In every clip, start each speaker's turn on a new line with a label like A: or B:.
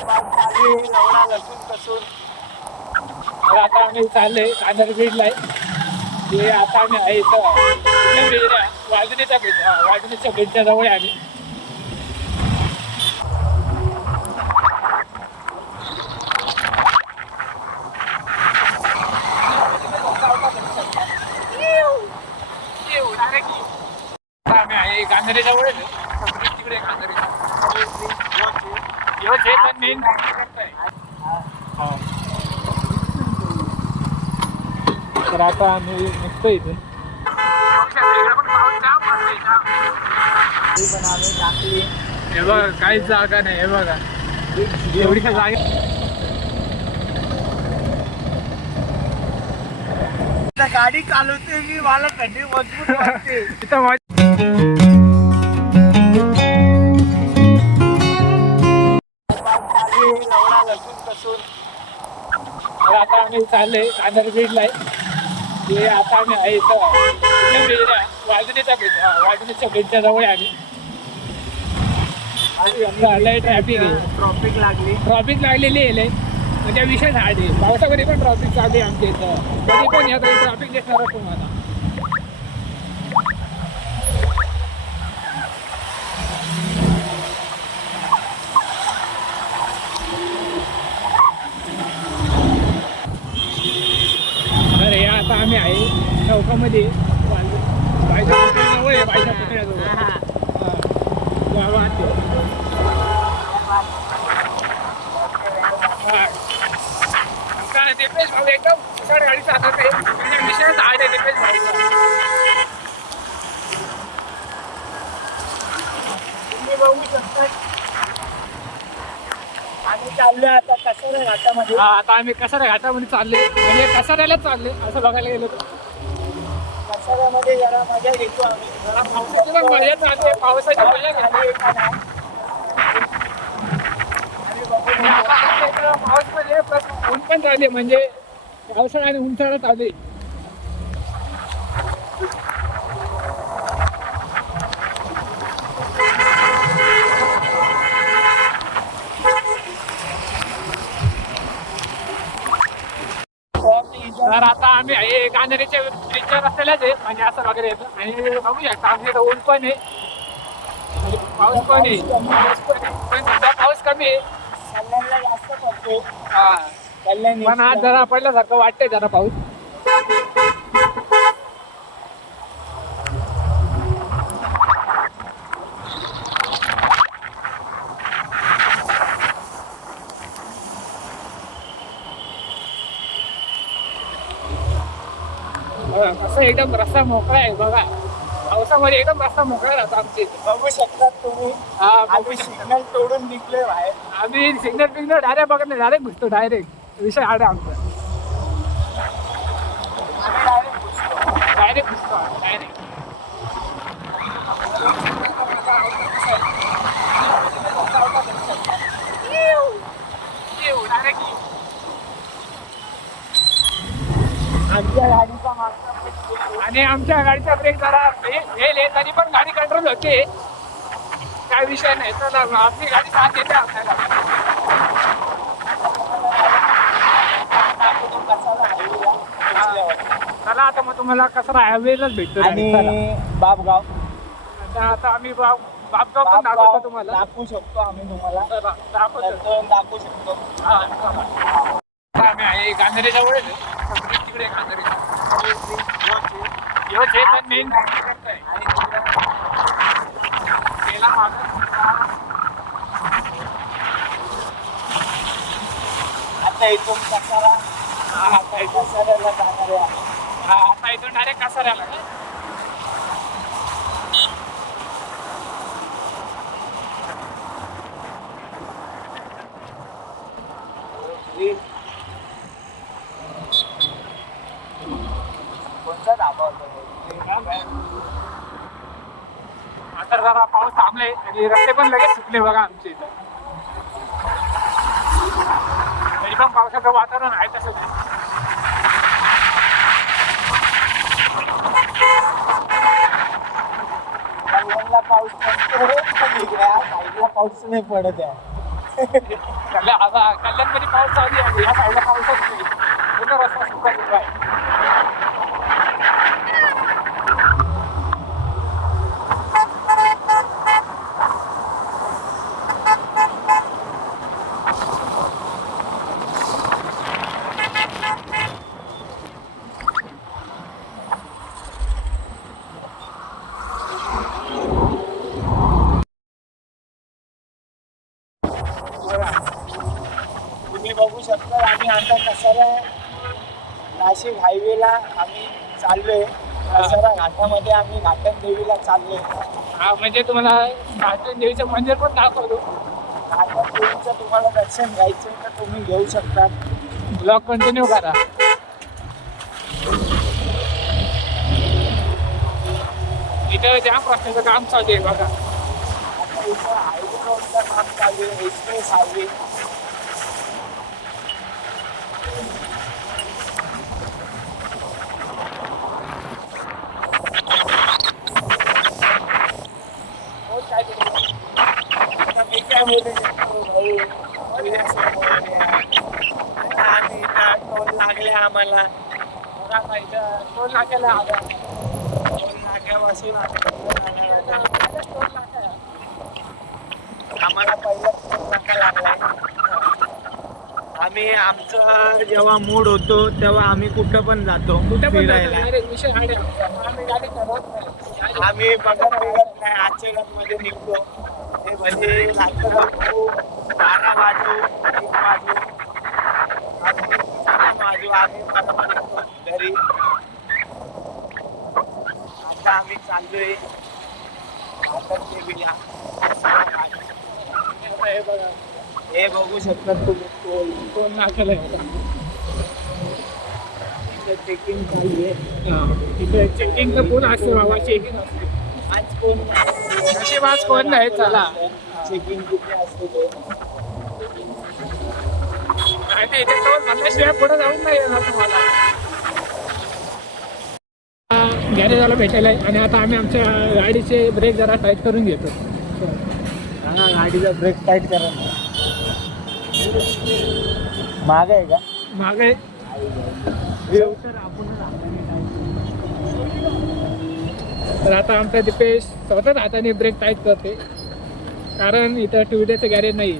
A: चालू आहे लवडा लसूण कसून तर आता आम्ही चाललोय कांदर बीडला ते आता आम्ही आहे इथं इथं बीड आहे. वाजनीच्या हा, वाजनीच्या बीडच्या जवळ आहे आम्ही आम्ही आहे गांधारी जवळ तिकडे गांधारी मेन तर आता आम्ही निघतो इथे हे बघा काहीच जागा नाही हे बघा एवढी जागा
B: गाडी चालवते मी मला थंडी मजबूत वाटते.
A: आम्ही चाललोय कांदर बीडला ते आता आम्ही आहे इथं बीड हा, वाजनीच्या बीडच्या जवळ आम्ही. आलंय ट्रॅफिक आहे
B: ट्रॉफिक लागली.
A: ट्रॉफिक लागलेली आहे. म्हणजे विशेष हाड आहे पावसामध्ये पण ट्रॉफिक चालू आहे आमच्या इथं. कधी पण या ट्रॉफिक दिसणार तुम्हाला. तर हे आता आम्ही आहे चौकामध्ये बायच्या पुतळ्याजवळ आहे बायच्या पुतळ्याजवळ हा. गावात आहे. दिपेश भाऊ एकदम. आहे. म्हणजे दिपेश
B: बघू शकता. आम्ही चाललोय आता कसारा घाटामध्ये.
A: हा आता आम्ही कसारा घाटामध्ये चालले म्हणजे कसाऱ्यालाच चालले असं बघायला गेलो तर
B: कसाऱ्यामध्ये जरा मजा घेतो आम्ही.
A: जरा पावसाची मजा चालते पावसाची मजा इकडं पाऊस पण चालले म्हणजे पावसाळा आणि उंचाळा चालू आहे. तर आता आम्ही हे गांधरीच्या ब्रिजच्या रस्त्यालाच आहे म्हणजे असं वगैरे येतं आणि बघू शकता आमच्या इथं ऊन पण आहे. पाऊस पण आहे. पण सध्या पाऊस कमी आहे.
B: कल्याणला जास्त पडतो
A: हा.
B: कल्याण
A: पण आज जरा पडल्यासारखं वाटतंय जरा पाऊस. असं एकदम रस्ता मोकळा आहे बघा. पावसामध्ये एकदम रस्ता मोकळा राहतो आमच्या इथे.
B: बघू शकतात तुम्ही.
A: हा
B: आम्ही. सिग्नल तोडून निघलोय बाहेर.
A: आम्ही सिग्नल पिग्नल डायरेक्ट बघत नाही डायरेक्ट घुसतो डायरेक्ट विषय आडे आमचा.
B: direct घुसतो.
A: डायरेक्ट घुसतो डायरेक्ट
B: आमच्या गाडीचा मागचा पण
A: आणि आमच्या गाडीचा ब्रेक जरा फेल आहे तरी पण गाडी कंट्रोल होते. काय विषय नाही. चला आपली गाडी साथ देते आपल्याला.
B: कसारा.
A: चला आता मग तुम्हाला कसं हायवेलाच भेटतो.
B: आणि. बापगाव
A: आता आता आम्ही बाप बापगाव पण दाखवतो तुम्हाला.
B: दाखवू शकतो आम्ही तुम्हाला.
A: चला, दाखवतो.
B: दाखवू शकतो.
A: हा, चला. आता आम्ही आहे योच आहे पण मेन
B: आणि आता इथून कसारा
A: हा, आता इथून-
B: कसाऱ्याला जाणार आहे.
A: हा, आता इथून डायरेक्ट कसाऱ्याला
B: कोणता धाबा?
A: आता जरा पाऊस थांबले आणि रस्ते पण लगेच सुटले बघा आमच्या इथं. तरी पण पावसाचं वातावरण आहे तसं.
B: पाऊस साईडला पाऊस नाही पडत आहे.
A: कल्याण आता कल्याणमध्ये पाऊस चालू आहे. या साईडला पाऊसच नाही. पूर्ण रस्ता सुका सुका आहे
B: बघा. तुम्ही बघू शकता कसारा नाशिक हायवेला आम्ही चाललोय. कसारा घाटामध्ये आम्ही घाटन देवीला चाललोय.
A: हा म्हणजे तुम्हाला घाटन देवीचं मंदिर पण दाखवतो.
B: घाटन देवीचं तुम्हाला दर्शन घ्यायचं तर तुम्ही घेऊ शकता.
A: ब्लॉग कंटिन्यू करा. इथं ज्या प्रश्नाचं काम चालू आहे बघा.
B: आता इथं हायवे रोडचं काम चालू आहे एक्सप्रेस हायवे
A: हो, काय ते?
B: आता मी काय बोलू शकतो भाऊ तुझ्यासमोर आहे. आता आम्ही इथं टोल लागले आम्हाला
A: बघा आता टोल नाक्याला आलं.
B: टोल नाक्यापासून. आम्हाला पहिला नाका लागलाय आम्ही आमचं जेव्हा मूड होतो तेव्हा आम्ही कुठं पण जातो
A: कुठं पण
B: फिरायला
A: आमचा. आम्ही
B: बघत बघत नाही अचानक मध्ये निघतो ते म्हणजे लागतं बारा वाजू एक वाजू वाजू आम्ही घरी आता आम्ही चाललोय.
A: हे बघू
B: शकता तुम्ही कोण
A: टोल नाक्याला आहे आता.
B: चेकिंग चालू आहे
A: हा. इथे चेकिंगचं पूल असते बाबा चेकिंग असते.
B: आज कोण?
A: नशीब आज कोण नाही चला.
B: चेकिंग कुठे असते ते.
A: नाही इथे टोल पुढे जाऊन नाही येणार तुम्हाला. गॅरेजवाला भेटायला आहे. आणि आता आम्ही आमच्या गाडीचे ब्रेक जरा टाईट करून घेतो.
B: हा गाडीचा ब्रेक टाईट करा माग आहे का?
A: मागे
B: आपण
A: तर आता आमचा दिपेश स्वतःच हाताने ब्रेक टाईट करते कारण इथं टू व्हीलरचं गॅरेज नाही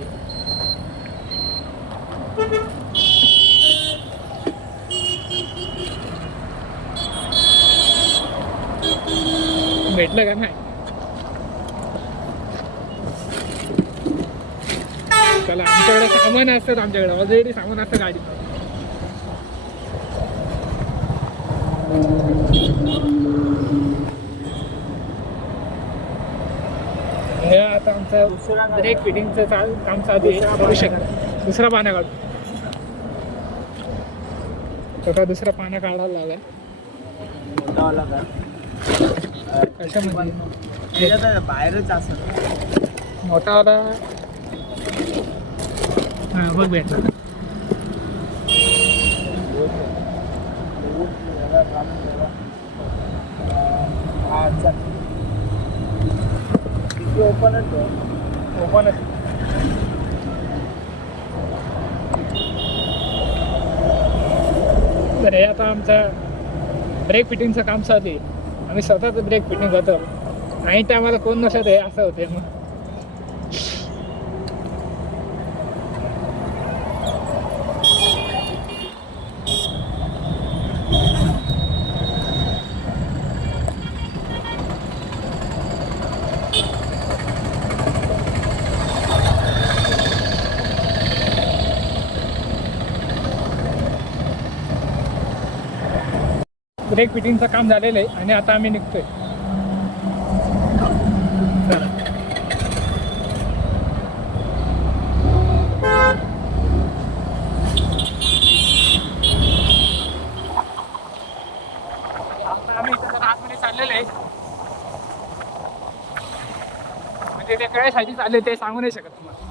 A: भेटलं का नाही? चला आमच्याकडे सामान असतं आमच्याकडे. ऑलरेडी सामान असतं गाडीचं. हे आता आमचं
B: दुसरा
A: ब्रेक फिटिंगचं काम चालू आहे. दुसरा पाण्या काढू. आता दुसरा पाण्या काढायला लागेल. कशामध्ये
B: त्याच्यात बाहेरच असत
A: मोठावाला. हां बघ भेटला
B: ओपनच
A: ओपन तर हे आता आमचं ब्रेक फिटिंगचं काम चालू आहे. आम्ही स्वतःच ब्रेक फिटिंग करतो. आणि टायमाला कोण नसत हे असं होते मग ब्रेक फिटिंगचं काम झालेलं आहे आणि आता आम्ही निघतोय चला. आता आम्ही इथं जरा आतमध्ये चाललेलो आहे म्हणजे ते कशासाठी चालले ते सांगू नाही शकत तुम्हाला.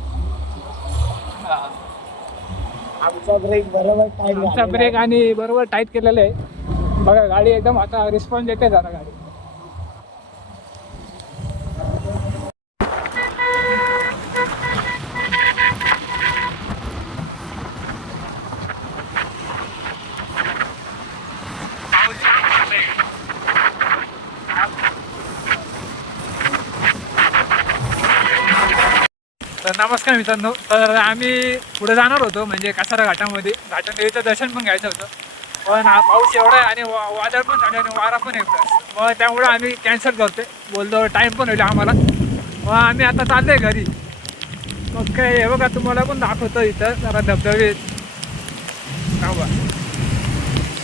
B: आमचा ब्रेक बरोबर
A: आमचा ब्रेक आणि बरोबर टाईट केलेलं आहे बघा गाडी एकदम आता रिस्पॉन्स येते जरा गाडी. तर नमस्कार मित्रांनो. तर आम्ही पुढे जाणार होतो म्हणजे कासारा घाटामध्ये. घाटा देवीचं दर्शन पण घ्यायचं होतं. पण हा पाऊस एवढा आहे आणि वा- वादळ पण झालं आणि वारा पण येतो मग त्यामुळे आम्ही कॅन्सल करतोय. बोलतो टाईम पण होईल आम्हाला. मग आम्ही आता चाललोय घरी. मग काय हे बघा तुम्हाला पण दाखवतो इथं. जरा धबधबे.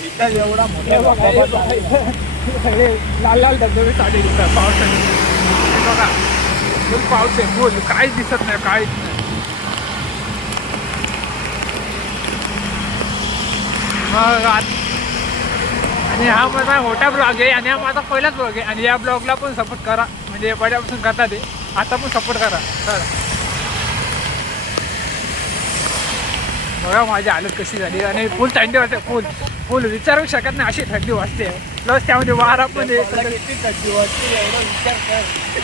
B: इथं एवढा
A: सगळे लाल लाल धबधबे चालू आहेत इथं. पावसाने. बघा. फुल पाऊस आहे फुल. काहीच दिसत नाही काहीच नाही मग आत- आणि हा माझा मोठा ब्लॉग आहे आणि हा माझा पहिलाच ब्लॉग आहे. आणि या ब्लॉगला पण सपोर्ट करा. म्हणजे पहिल्यापासून करता ते. आता पण सपोर्ट करा. करा बघा माझी हालत कशी झाली. आणि फुल थंडी वाजते. फुल फुल विचारू शकत नाही. अशी थंडी वाजते. प्लस त्यामध्ये वारा पण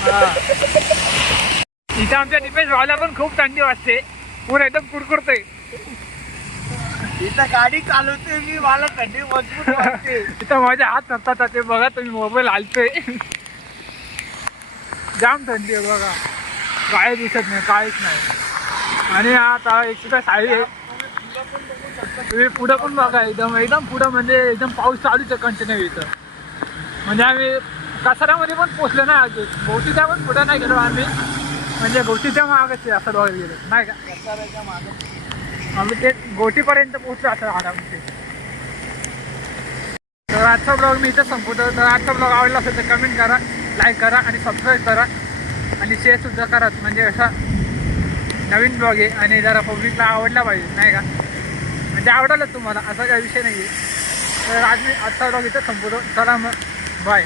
A: हा. इथं आमच्या डिफेन्स भावाला पण खूप थंडी वाजते. पूर्ण एकदम कुडकुडतंय.
B: इथं गाडी चालवते मी मला थंडी मजबूत वाटते.
A: इथं माझे हात नसतात ते बघा तुम्ही मोबाईल हालतोय. जाम थंडी आहे बघा. काय दिसत नाही काहीच नाही. आणि आता एक सुद्धा साडी आहे. तुम्ही पुढं पण बघा एकदम एकदम पुढं म्हणजे एकदम पाऊस चालूच आहे कंटिन्यू इथं. म्हणजे आम्ही कसारामध्ये पण पोचलो नाही अजून भोवतीच्या पण पुढं नाही गेलो आम्ही. म्हणजे भोवतीच्या मागच आहे असं बघायला गेलो. नाही का?
B: कसाऱ्याच्या मागे
A: आम्ही ते गोटीपर्यंत पोहोचलो असं आरामचे तर आजचा ब्लॉग मी इथं संपवतो. तर आजचा ब्लॉग आवडला असेल तर कमेंट करा लाईक करा आणि सबस्क्राईब करा. आणि शेअरसुद्धा करा. म्हणजे असा नवीन ब्लॉग आहे आणि जरा पब्लिकला आवडला पाहिजे नाही का? म्हणजे आवडलंच तुम्हाला असा काही विषय नाही आहे तर आज मी आजचा ब्लॉग इथं संपवतो. चला मग बाय